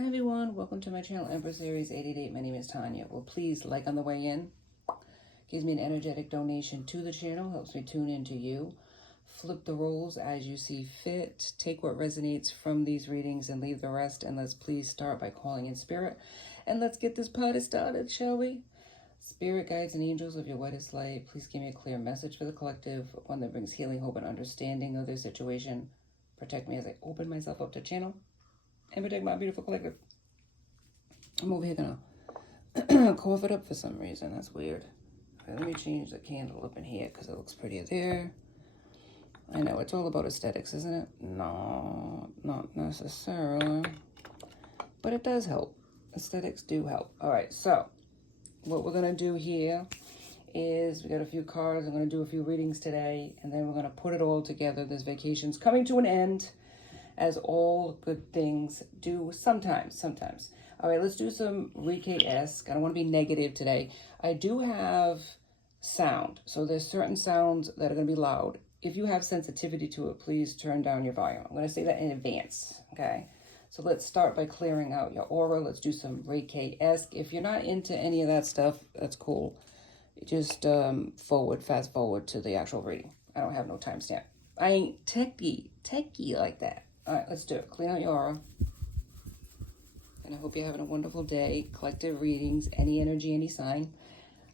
Hi everyone, welcome to my channel, Empress Aries 888. My name is Tanya. Well, please like on the way in. Gives me an energetic donation to the channel, helps me tune into you. Flip the roles as you see fit. Take what resonates from these readings and leave the rest. And let's please start by calling in spirit. And let's get this party started, shall we? Spirit, guides, and angels of your whitest light, please give me a clear message for the collective, one that brings healing, hope, and understanding of their situation. Protect me as I open myself up to channel. And protect my beautiful collective. I'm over here gonna cough it up for some reason. That's weird. Okay, let me change the candle up in here because it looks prettier there. I know, it's all about aesthetics, isn't it? No, not necessarily. But it does help. Aesthetics do help. All right, so what we're gonna do here is we got a few cards. I'm gonna do a few readings today, and then we're gonna put it all together. This vacation's coming to an end, as all good things do sometimes. All right, let's do some Reiki-esque. I don't want to be negative today. I do have sound, so there's certain sounds that are going to be loud. If you have sensitivity to it, please turn down your volume. I'm going to say that in advance, okay? So let's start by clearing out your aura. Let's do some Reiki-esque. If you're not into any of that stuff, that's cool. Just fast forward to the actual reading. I don't have no timestamp. I ain't techie like that. All right, let's do it. Clean out your aura. And I hope you're having a wonderful day. Collective readings, any energy, any sign.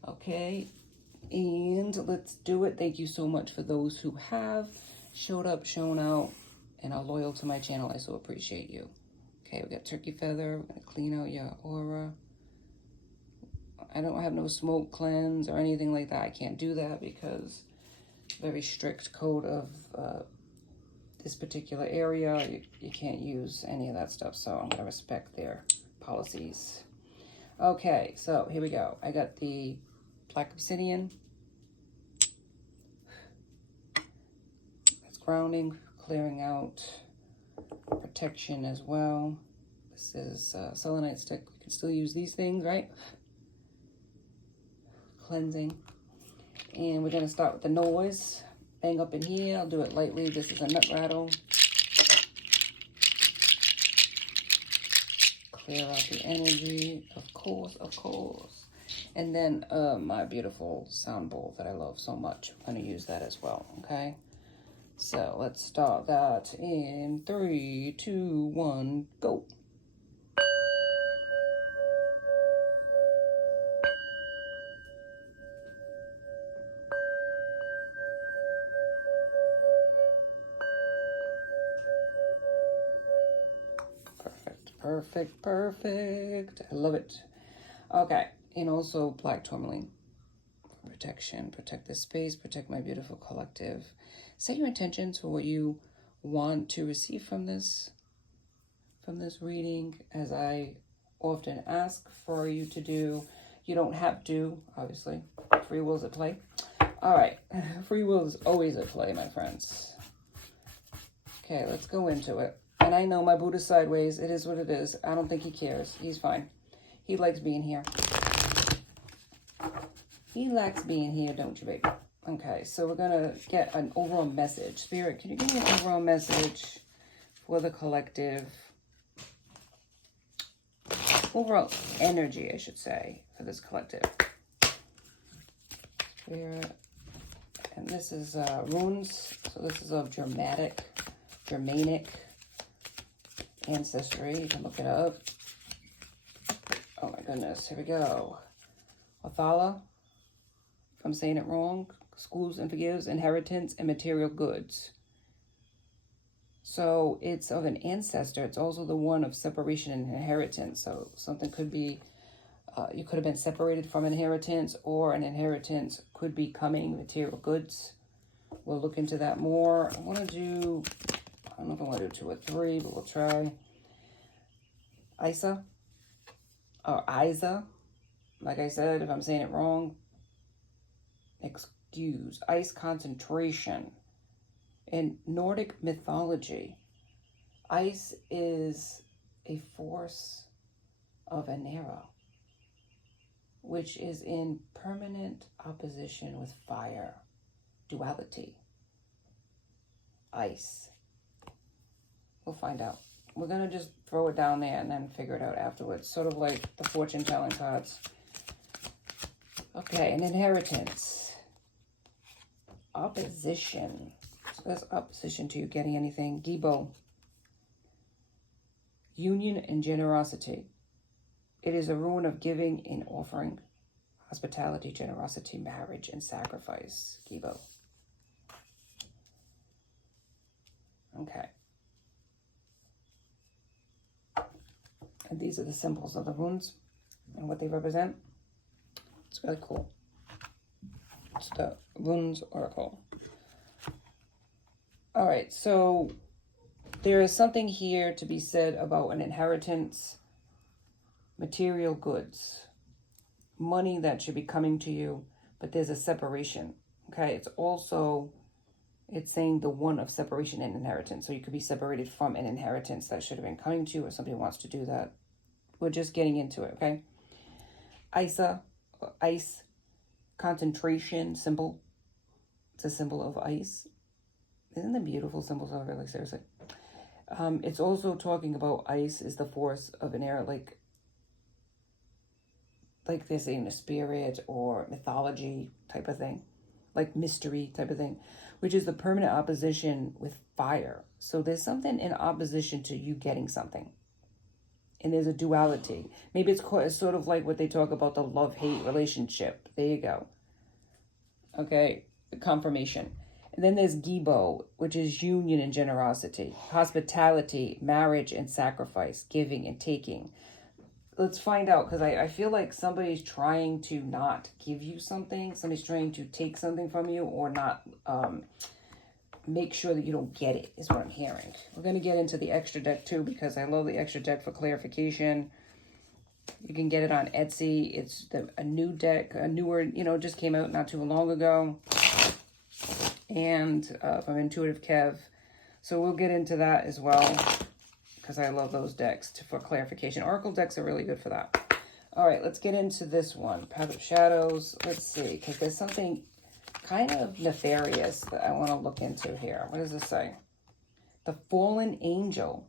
Okay, and let's do it. Thank you so much for those who have showed up, shown out, and are loyal to my channel. I so appreciate you. Okay, we got turkey feather. We're going to clean out your aura. I don't have no smoke cleanse or anything like that. I can't do that because very strict code of this particular area. You can't use any of that stuff, so I'm going to respect their policies. Okay, so here we go. I got the black obsidian. That's grounding, clearing out, protection as well. This is selenite stick. We can still use these things, right? Cleansing. And we're going to start with the noise. Bang up in here. I'll do it lightly. This is a nut rattle. Clear out the energy, of course. And then my beautiful sound bowl that I love so much. I'm going to use that as well, okay? So let's start that in 3, 2, 1, go. Perfect. I love it. Okay, and also black tourmaline for protection. Protect this space, protect my beautiful collective. Set your intentions for what you want to receive from this reading, as I often ask for you to do. You don't have to, obviously. Free will's at play. All right, free will is always at play, my friends. Okay, let's go into it. And I know my bout is sideways. It is what it is. I don't think he cares. He's fine. He likes being here. He likes being here, don't you, baby? Okay, so we're going to get an overall message. Spirit, can you give me an overall message for the collective? Overall energy, I should say, for this collective. Spirit. And this is runes. So this is of Germanic ancestry. You can look it up. Oh my goodness, here we go. Othala, if I'm saying it wrong, schools and forgives, inheritance, and material goods. So it's of an ancestor. It's also the one of separation and inheritance. So something could be, you could have been separated from inheritance, or an inheritance could be coming, material goods. We'll look into that more. I want to do, I don't know if I want to do 2 or 3, but we'll try. Isa, or Isa, like I said, if I'm saying it wrong, excuse. Ice concentration. In Nordic mythology, ice is a force of Anera, which is in permanent opposition with fire. Duality. Ice. We'll find out. we're going to just throw it down there and then figure it out afterwards. Sort of like the fortune-telling cards. Okay, an inheritance. Opposition. So that's opposition to you getting anything. Gibo. Union and generosity. It is a ruin of giving and offering. Hospitality, generosity, marriage, and sacrifice. Gibo. Okay. And these are the symbols of the runes and what they represent. It's really cool. It's the runes oracle. All right, so there is something here to be said about an inheritance, material goods, money that should be coming to you, but there's a separation. Okay, it's saying the one of separation and inheritance. So you could be separated from an inheritance that should have been coming to you, or somebody wants to do that. We're just getting into it, okay? Ice, concentration symbol. It's a symbol of ice. Isn't that beautiful symbols of it? Like, seriously. It's also talking about ice is the force of an air, like they're saying the spirit or mythology type of thing, like mystery type of thing, which is the permanent opposition with fire. So there's something in opposition to you getting something. And there's a duality. Maybe it's sort of like what they talk about, the love-hate relationship. There you go. Okay, the confirmation. And then there's Gibo, which is union and generosity, hospitality, marriage and sacrifice, giving and taking. Let's find out, because I feel like somebody's trying to not give you something. Somebody's trying to take something from you or not make sure that you don't get it, is what I'm hearing. We're going to get into the extra deck too, because I love the extra deck for clarification. You can get it on Etsy. It's a new deck, a newer, just came out not too long ago. And from Intuitive Kev. So we'll get into that as well, because I love those decks for clarification. Oracle decks are really good for that. All right, let's get into this one. Path of Shadows. Let's see, because there's something kind of nefarious that I want to look into here. What does this say? The fallen angel.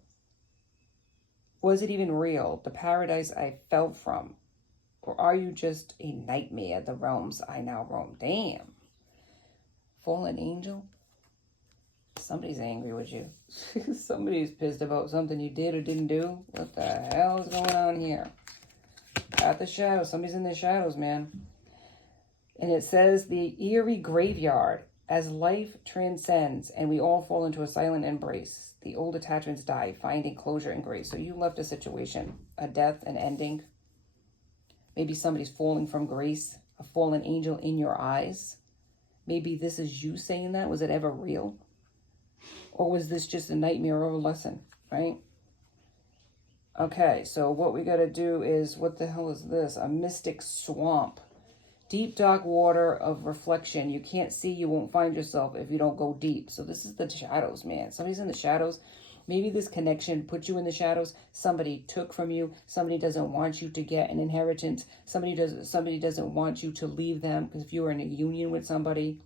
Was it even real? The paradise I fell from? Or are you just a nightmare, the realms I now roam? Damn. Fallen angel? Somebody's angry with you. Somebody's pissed about something you did or didn't do. What the hell is going on here? At the shadows. Somebody's in the shadows, man. And it says the eerie graveyard. As life transcends and we all fall into a silent embrace, the old attachments die, finding closure and grace. So you left a situation, a death, an ending. Maybe somebody's falling from grace, a fallen angel in your eyes. Maybe this is you saying that. Was it ever real? Or was this just a nightmare or a lesson, right? Okay, so what we got to do is, what the hell is this? A mystic swamp. Deep, dark water of reflection. You can't see, you won't find yourself if you don't go deep. So this is the shadows, man. Somebody's in the shadows. Maybe this connection put you in the shadows. Somebody took from you. Somebody doesn't want you to get an inheritance. Somebody doesn't want you to leave them, because if you were in a union with somebody.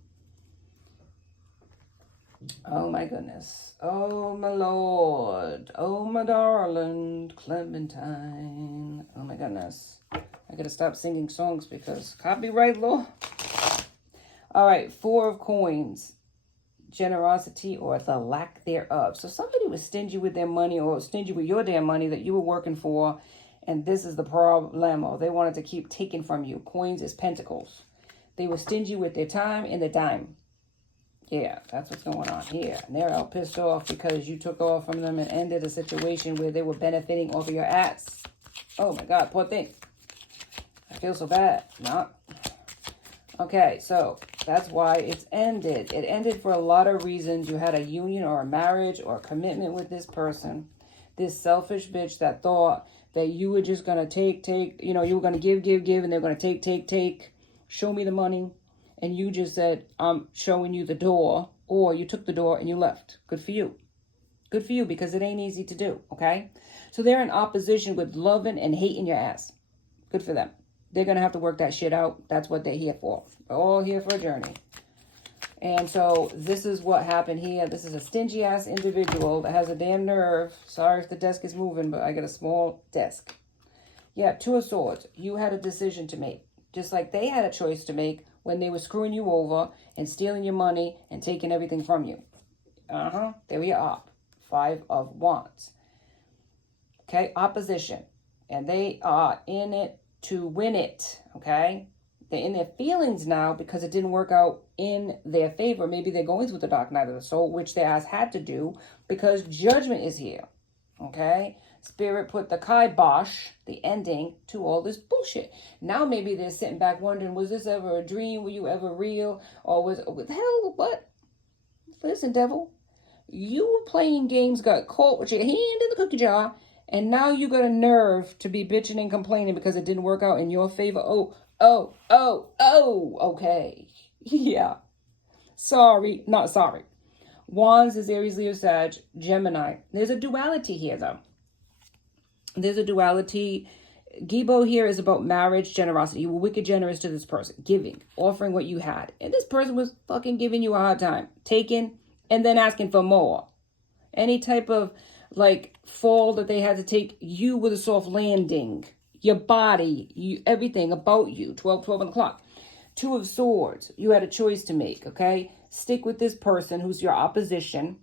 Oh my goodness. Oh my Lord. Oh my darling Clementine. Oh my goodness. I gotta stop singing songs because copyright law. All right, 4 of Coins. Generosity or the lack thereof. So somebody was stingy with their money, or stingy with your damn money that you were working for, and this is the problem, or they wanted to keep taking from you. Coins is pentacles. They were stingy with their time and their dime. Yeah, that's what's going on here. And they're all pissed off because you took off from them and ended a situation where they were benefiting off of your ass. Oh my God, poor thing. I feel so bad. Not. Okay, so that's why it's ended. It ended for a lot of reasons. You had a union or a marriage or a commitment with this person. This selfish bitch that thought that you were just going to take, you were going to give, and they're going to take, show me the money. And you just said, I'm showing you the door, or you took the door and you left. Good for you. Good for you, because it ain't easy to do, okay? So they're in opposition with loving and hating your ass. Good for them. They're going to have to work that shit out. That's what they're here for. We're all here for a journey. And so this is what happened here. This is a stingy ass individual that has a damn nerve. Sorry if the desk is moving, but I got a small desk. Yeah, Two of Swords. You had a decision to make. Just like they had a choice to make when they were screwing you over and stealing your money and taking everything from you. There you are. Five of Wands. Okay, opposition. And they are in it to win it. Okay? They're in their feelings now because it didn't work out in their favor. Maybe they're going through the dark night of the soul, which their ass had to do because judgment is here. Okay? Spirit put the kibosh, the ending, to all this bullshit. Now maybe they're sitting back wondering, was this ever a dream? Were you ever real? Or was the hell, what? Listen, devil. You were playing games, got caught with your hand in the cookie jar, and now you got a nerve to be bitching and complaining because it didn't work out in your favor. Okay. Yeah. Sorry. Not sorry. Wands is Aries, Leo, Sag, Gemini. There's a duality here, though. There's a duality. Gibo here is about marriage, generosity. You were wicked generous to this person. Giving. Offering what you had. And this person was fucking giving you a hard time. Taking and then asking for more. Any type of, like, fall that they had to take, you with a soft landing. Your body, everything about you. 12 o'clock. Two of Swords. You had a choice to make, okay? Stick with this person who's your opposition.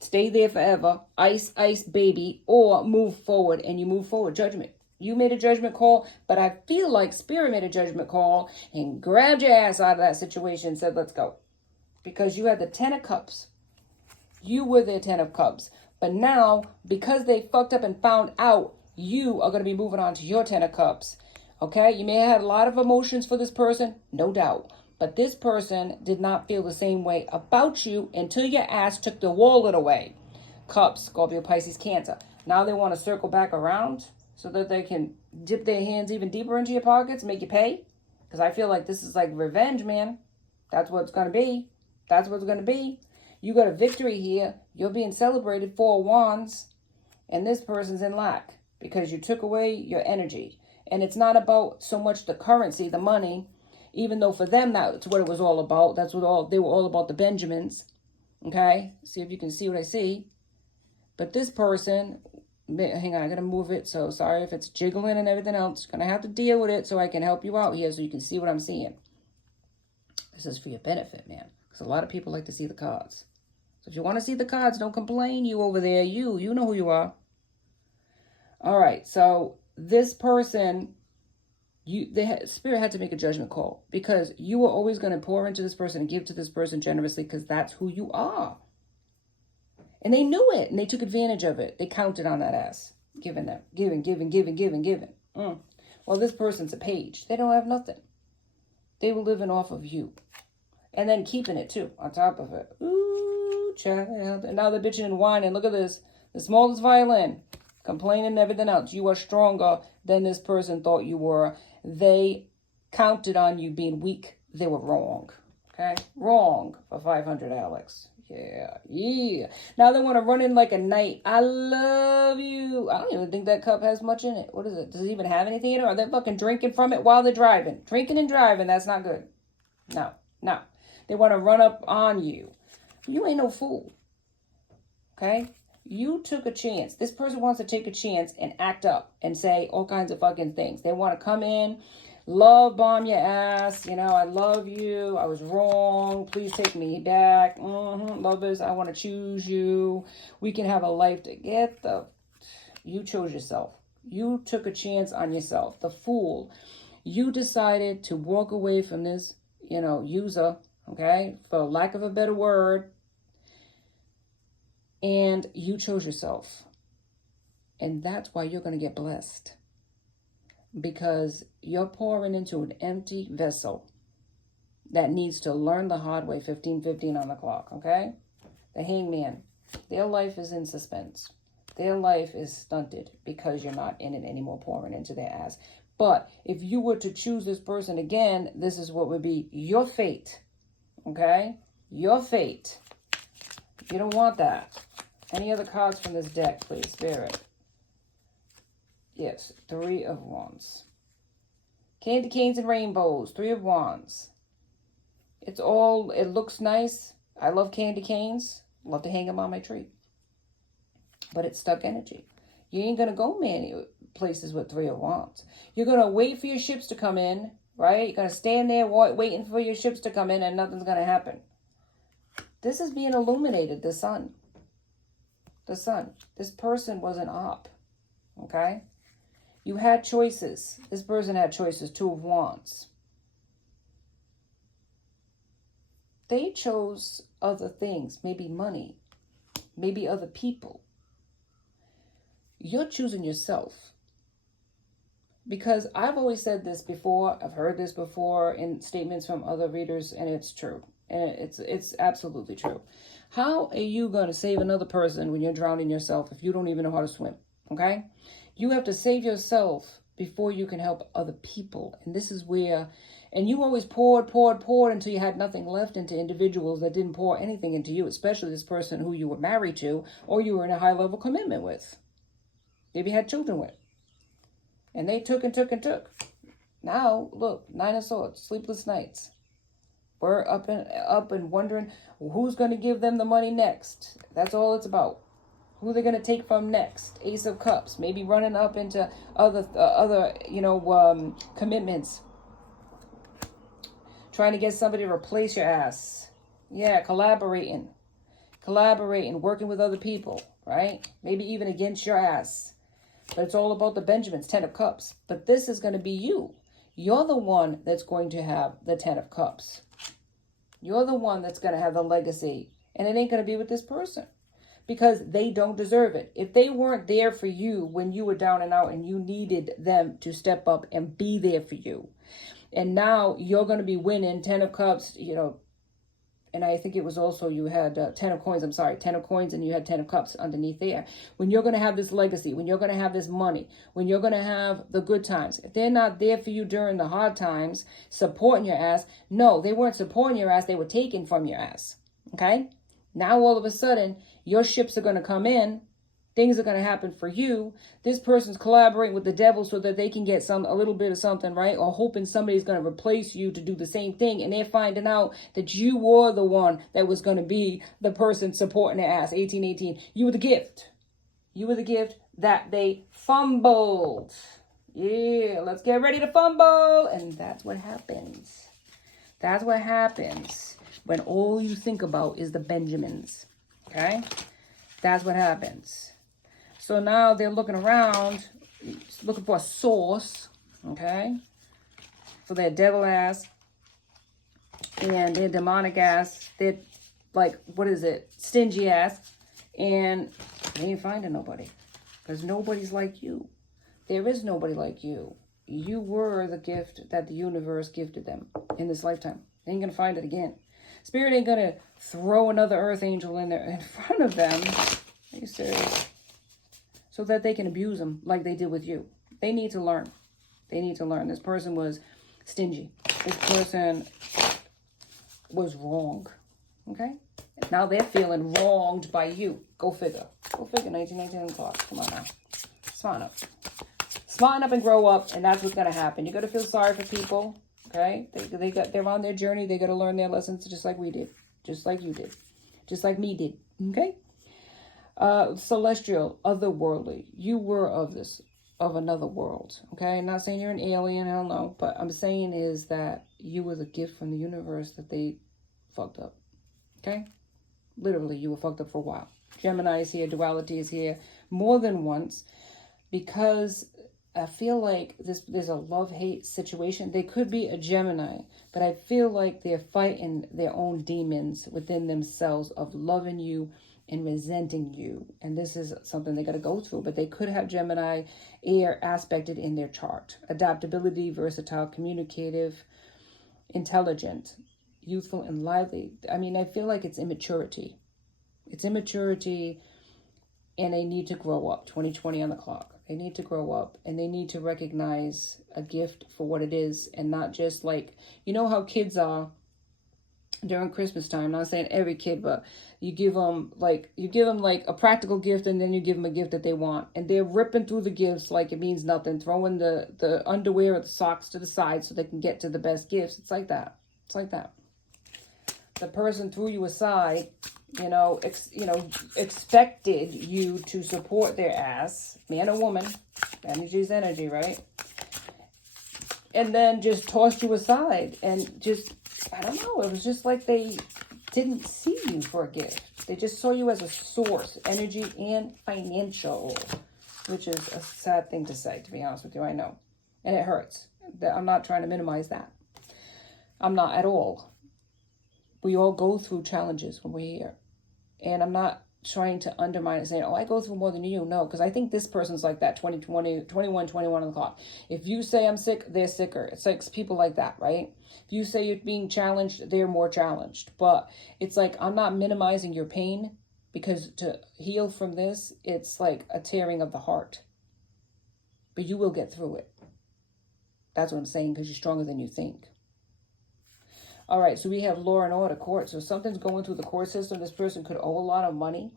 Stay there forever. Ice, baby. Or move forward, and you move forward. Judgment. You made a judgment call, but I feel like Spirit made a judgment call and grabbed your ass out of that situation and said, let's go. Because you had the 10 of Cups. You were the 10 of Cups. But now, because they fucked up and found out, you are going to be moving on to your 10 of Cups. Okay? You may have had a lot of emotions for this person, no doubt. But this person did not feel the same way about you until your ass took the wallet away. Cups, Scorpio, Pisces, Cancer. Now they want to circle back around so that they can dip their hands even deeper into your pockets, make you pay. Because I feel like this is like revenge, man. That's what it's going to be. That's what it's going to be. You got a victory here. You're being celebrated, 4 of Wands. And this person's in lack because you took away your energy. And it's not about so much the currency, the money, even though for them that's what it was all about. That's what they were all about, the Benjamins. Okay? See if you can see what I see. But this person, hang on, I got to move it. So sorry if it's jiggling and everything else. Going to have to deal with it so I can help you out here so you can see what I'm seeing. This is for your benefit, man. Because a lot of people like to see the cards. So if you want to see the cards, don't complain. You over there, you know who you are. All right, so this person, Spirit had to make a judgment call because you were always going to pour into this person and give to this person generously because that's who you are. And they knew it, and they took advantage of it. They counted on that ass, giving. Well, this person's a page. They don't have nothing. They were living off of you. And then keeping it, too, on top of it. Ooh, child. And now they're bitching and whining. Look at this. The smallest violin. Complaining and everything else. You are stronger than this person thought you were. They counted on you being weak. They were wrong. Okay? Wrong for 500, Alex. Yeah. Now they want to run in like a knight. I love you. I don't even think that cup has much in it. What is it? Does it even have anything in it? Or are they fucking drinking from it while they're driving? Drinking and driving, that's not good. No. They want to run up on you. You ain't no fool. Okay? You took a chance. This person wants to take a chance and act up and say all kinds of fucking things. They want to come in, love bomb your ass. You know, I love you. I was wrong. Please take me back. Lovers, I want to choose you. We can have a life together. You chose yourself. You took a chance on yourself. The fool. You decided to walk away from this, user, okay, for lack of a better word. And you chose yourself. And that's why you're going to get blessed. Because you're pouring into an empty vessel that needs to learn the hard way, 15:15 on the clock, okay? The hangman, their life is in suspense. Their life is stunted because you're not in it anymore, pouring into their ass. But if you were to choose this person again, this is what would be your fate, okay? Your fate. You don't want that. Any other cards from this deck, please, Spirit? Yes, 3 of Wands. Candy canes and rainbows, 3 of Wands. It looks nice. I love candy canes. Love to hang them on my tree. But it's stuck energy. You ain't going to go many places with Three of Wands. You're going to wait for your ships to come in, right? You're going to stand there waiting for your ships to come in and nothing's going to happen. This is being illuminated, the sun. The sun. This person was an op, okay? You had choices. This person had choices, Two of Wands. They chose other things, maybe money, maybe other people. You're choosing yourself. Because I've always said this before, I've heard this before in statements from other readers, and it's true. And it's absolutely true. How are you going to save another person when you're drowning yourself if you don't even know how to swim? Okay? You have to save yourself before you can help other people. And this is where, and you always poured until you had nothing left into individuals that didn't pour anything into you, especially this person who you were married to or you were in a high level commitment with. Maybe had children with. And they took and took and took. Now, look, Nine of Swords, sleepless nights. We're up and wondering who's going to give them the money next. That's all it's about. Who they're going to take from next. Ace of Cups. Maybe running up into other commitments. Trying to get somebody to replace your ass. Yeah, collaborating, working with other people, right? Maybe even against your ass. But it's all about the Benjamins, 10 of Cups. But this is going to be you. You're the one that's going to have the 10 of Cups. You're the one that's going to have the legacy. And it ain't going to be with this person. Because they don't deserve it. If they weren't there for you when you were down and out and you needed them to step up and be there for you. And now you're going to be winning 10 of Cups, and I think it was also you had 10 of Coins, 10 of Coins, and you had 10 of Cups underneath there. When you're going to have this legacy, when you're going to have this money, when you're going to have the good times, if they're not there for you during the hard times, supporting your ass, no, they weren't supporting your ass, they were taking from your ass, okay? Now all of a sudden, your ships are going to come in, things are going to happen for you. This person's collaborating with the devil so that they can get a little bit of something, right? Or hoping somebody's going to replace you to do the same thing. And they're finding out that you were the one that was going to be the person supporting their ass. 1818. You were the gift. You were the gift that they fumbled. Yeah, let's get ready to fumble. And that's what happens. That's what happens when all you think about is the Benjamins. Okay? That's what happens. So now they're looking around, looking for a source, okay, for their devil ass and their demonic ass, their, stingy ass, and they ain't finding nobody because nobody's like you. There is nobody like you. You were the gift that the universe gifted them in this lifetime. They ain't going to find it again. Spirit ain't going to throw another earth angel in there in front of them. Are you serious? So that they can abuse them like they did with you. They need to learn. They need to learn. This person was stingy. This person was wrong. Okay? Now they're feeling wronged by you. Go figure. Go figure. 1919 clock. Come on now. Smarten up. Smarten up and grow up, and that's what's going to happen. You're going to feel sorry for people. Okay? They're on their journey. They got to learn their lessons just like we did. Just like you did. Just like me did. Okay? Celestial, otherworldly. You were of another world. Okay? I'm not saying you're an alien, hell no. But I'm saying is that you were the gift from the universe that they fucked up. Okay? Literally, you were fucked up for a while. Gemini is here, duality is here more than once because I feel like there's a love-hate situation. They could be a Gemini, but I feel like they're fighting their own demons within themselves of loving you and resenting you. And this is something they got to go through. But they could have Gemini air aspected in their chart. Adaptability, versatile, communicative, intelligent, youthful, and lively. I mean, I feel like it's immaturity. It's immaturity, and they need to grow up. 2020 on the clock. They need to grow up, and they need to recognize a gift for what it is, and not just like, you know how kids are during Christmas time. I'm not saying every kid, but you give them like a practical gift, and then you give them a gift that they want, and they're ripping through the gifts like it means nothing, throwing the underwear or the socks to the side so they can get to the best gifts. It's like that. It's like that. The person threw you aside, expected you to support their ass, man or woman, energy is energy, right? And then just tossed you aside and just, I don't know, it was just like they didn't see you for a gift. They just saw you as a source, energy and financial, which is a sad thing to say, to be honest with you, I know. And it hurts. I'm not trying to minimize that. I'm not at all. We all go through challenges when we're here. And I'm not trying to undermine it, saying, oh, I go through more than you. No, because I think this person's like that, 21 on the clock. If you say I'm sick, they're sicker. It's like people like that, right? If you say you're being challenged, they're more challenged. But it's like, I'm not minimizing your pain, because to heal from this, it's like a tearing of the heart. But you will get through it. That's what I'm saying, because you're stronger than you think. All right, so we have law and order, court. So something's going through the court system. This person could owe a lot of money,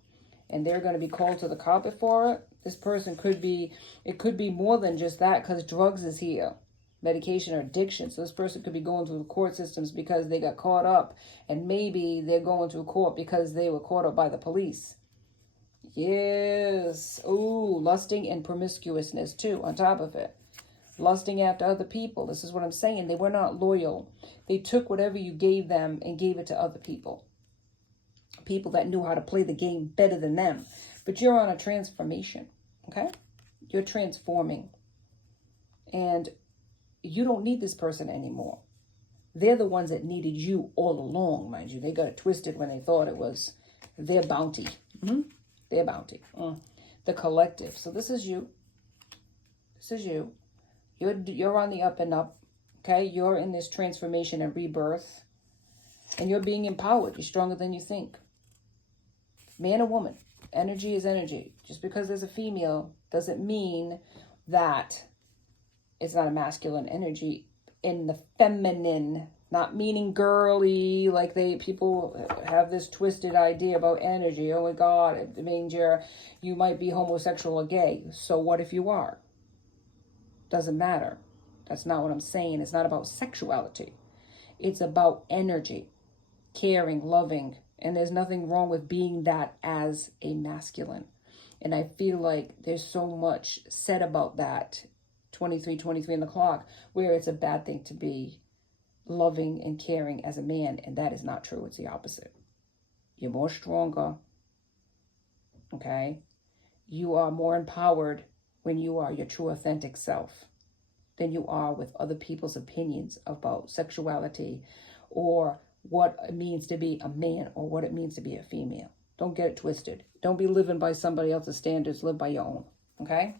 and they're going to be called to the carpet for it. This person could be, it could be more than just that, because drugs is here, medication or addiction. So this person could be going through the court systems because they got caught up, and maybe they're going through court because they were caught up by the police. Yes. Ooh, lusting and promiscuousness too, on top of it. Lusting after other people. This is what I'm saying. They were not loyal. They took whatever you gave them and gave it to other people. People that knew how to play the game better than them. But you're on a transformation, okay? You're transforming. And you don't need this person anymore. They're the ones that needed you all along, mind you. They got it twisted when they thought it was their bounty. Their bounty. The collective. So this is you. This is you. You're on the up and up, okay? You're in this transformation and rebirth, and you're being empowered. You're stronger than you think. Man or woman, energy is energy. Just because there's a female doesn't mean that it's not a masculine energy in the feminine, not meaning girly, like people have this twisted idea about energy. Oh my God, it means you might be homosexual or gay. So what if you are? Doesn't matter. That's not what I'm saying. It's not about sexuality. It's about energy, caring, loving. And there's nothing wrong with being that as a masculine. And I feel like there's so much said about that, 23 on the clock, where it's a bad thing to be loving and caring as a man. And that is not true. It's the opposite. You're more stronger. Okay? You are more empowered when you are your true authentic self than you are with other people's opinions about sexuality or what it means to be a man or what it means to be a female. Don't get it twisted. Don't be living by somebody else's standards. Live by your own. Okay?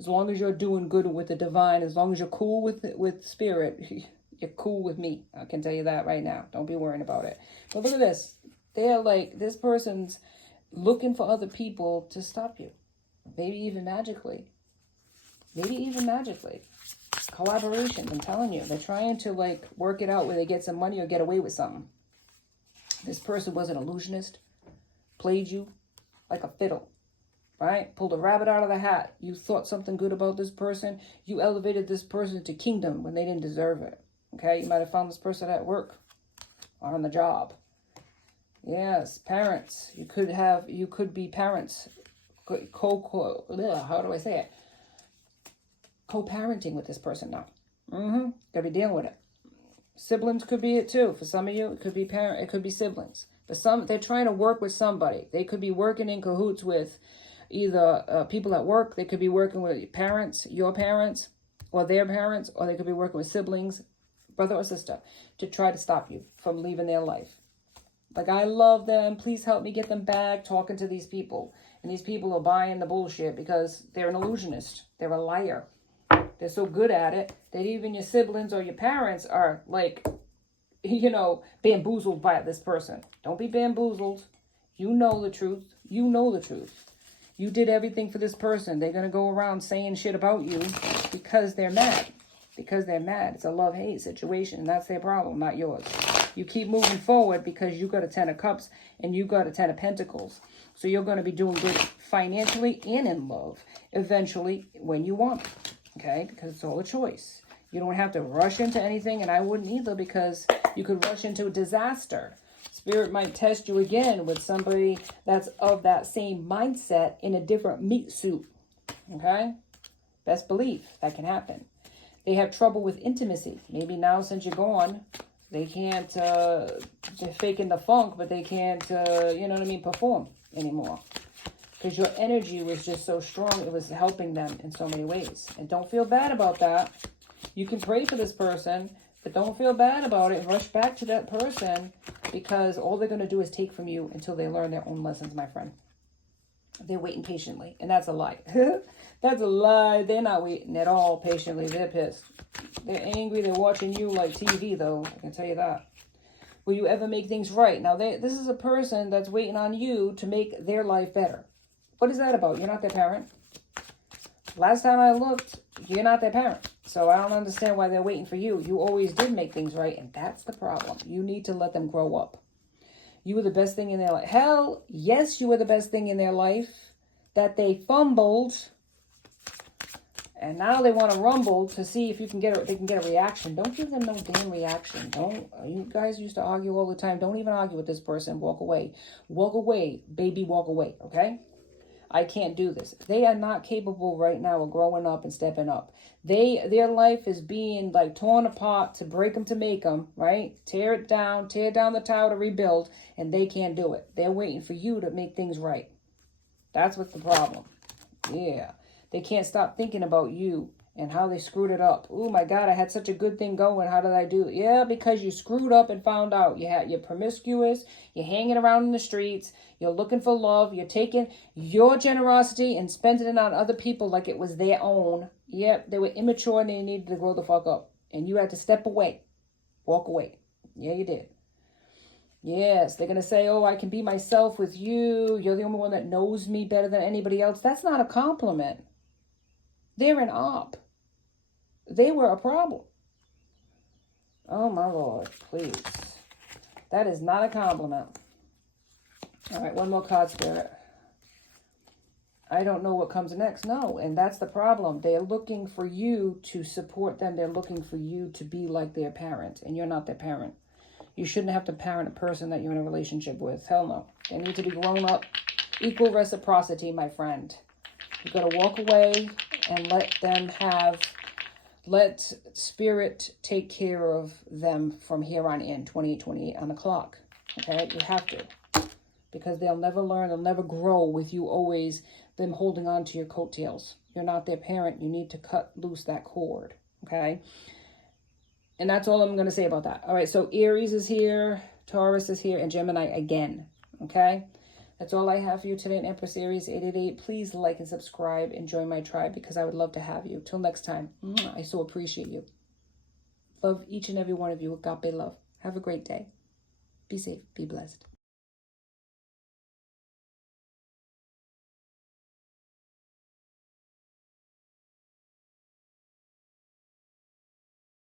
As long as you're doing good with the divine, as long as you're cool with spirit, you're cool with me. I can tell you that right now. Don't be worrying about it. But look at this. They're like, this person's looking for other people to stop you. Maybe even magically. Collaboration, I'm telling you. They're trying to work it out where they get some money or get away with something. This person was an illusionist. Played you like a fiddle. Right? Pulled a rabbit out of the hat. You thought something good about this person. You elevated this person to kingdom when they didn't deserve it. Okay? You might have found this person at work or on the job. Yes, parents. You could be parents. How do I say it? Co-parenting with this person now. Gotta be dealing with it. Siblings could be it too. For some of you, it could be parent. It could be siblings. But they're trying to work with somebody. They could be working in cahoots with either people at work. They could be working with parents, your parents, or their parents, or they could be working with siblings, brother or sister, to try to stop you from leaving their life. Like, I love them. Please help me get them back. Talking to these people. And these people are buying the bullshit because they're an illusionist. They're a liar. They're so good at it that even your siblings or your parents are bamboozled by this person. Don't be bamboozled. You know the truth. You know the truth. You did everything for this person. They're going to go around saying shit about you because they're mad. Because they're mad. It's a love-hate situation. And that's their problem, not yours. You keep moving forward because you got a 10 of cups and you got a 10 of pentacles. So you're going to be doing good financially and in love eventually when you want it. Okay? Because it's all a choice. You don't have to rush into anything, and I wouldn't either, because you could rush into a disaster. Spirit might test you again with somebody that's of that same mindset in a different meat suit. Okay? Best believe that can happen. They have trouble with intimacy. Maybe now since you're gone, they can't, they're faking the funk, but they can't, you know what I mean, perform anymore. Because your energy was just so strong, it was helping them in so many ways. And don't feel bad about that. You can pray for this person, but don't feel bad about it. Rush back to that person, because all they're going to do is take from you until they learn their own lessons, my friend. They're waiting patiently, and that's a lie. That's a lie. They're not waiting at all patiently. They're pissed. They're angry. They're watching you like TV, though. I can tell you that. Will you ever make things right? Now, this is a person that's waiting on you to make their life better. What is that about? You're not their parent. Last time I looked, you're not their parent. So I don't understand why they're waiting for you. You always did make things right, and that's the problem. You need to let them grow up. You were the best thing in their life. Hell, yes, you were the best thing in their life. That they fumbled. And now they want to rumble to see if they can get a reaction. Don't give them no damn reaction. You guys used to argue all the time. Don't even argue with this person. Walk away. Walk away, baby, walk away, okay? I can't do this. They are not capable right now of growing up and stepping up. Their life is being like torn apart to break them to make them, right? Tear down the tower to rebuild, and they can't do it. They're waiting for you to make things right. That's what's the problem. Yeah. They can't stop thinking about you and how they screwed it up. Oh my God, I had such a good thing going. How did I do it? Yeah, because you screwed up and found out. You're promiscuous. You're hanging around in the streets. You're looking for love. You're taking your generosity and spending it on other people like it was their own. Yep, they were immature and they needed to grow the fuck up. And you had to step away. Walk away. Yeah, you did. Yes, they're going to say, oh, I can be myself with you. You're the only one that knows me better than anybody else. That's not a compliment. They're an op. They were a problem. Oh, my Lord, please. That is not a compliment. All right, one more card, Spirit. I don't know what comes next. No, and that's the problem. They're looking for you to support them. They're looking for you to be like their parent, and you're not their parent. You shouldn't have to parent a person that you're in a relationship with. Hell no. They need to be grown up. Equal reciprocity, my friend. You've got to walk away and let Spirit take care of them from here on in, 28 on the clock. Okay? You have to. Because they'll never learn, they'll never grow with you always them holding on to your coattails. You're not their parent. You need to cut loose that cord. Okay? And that's all I'm going to say about that. All right, so Aries is here, Taurus is here, and Gemini again. Okay? That's all I have for you today in Empress Aries 888. Please like and subscribe and join my tribe because I would love to have you. Till next time, I so appreciate you. Love each and every one of you with Agape love. Have a great day. Be safe. Be blessed.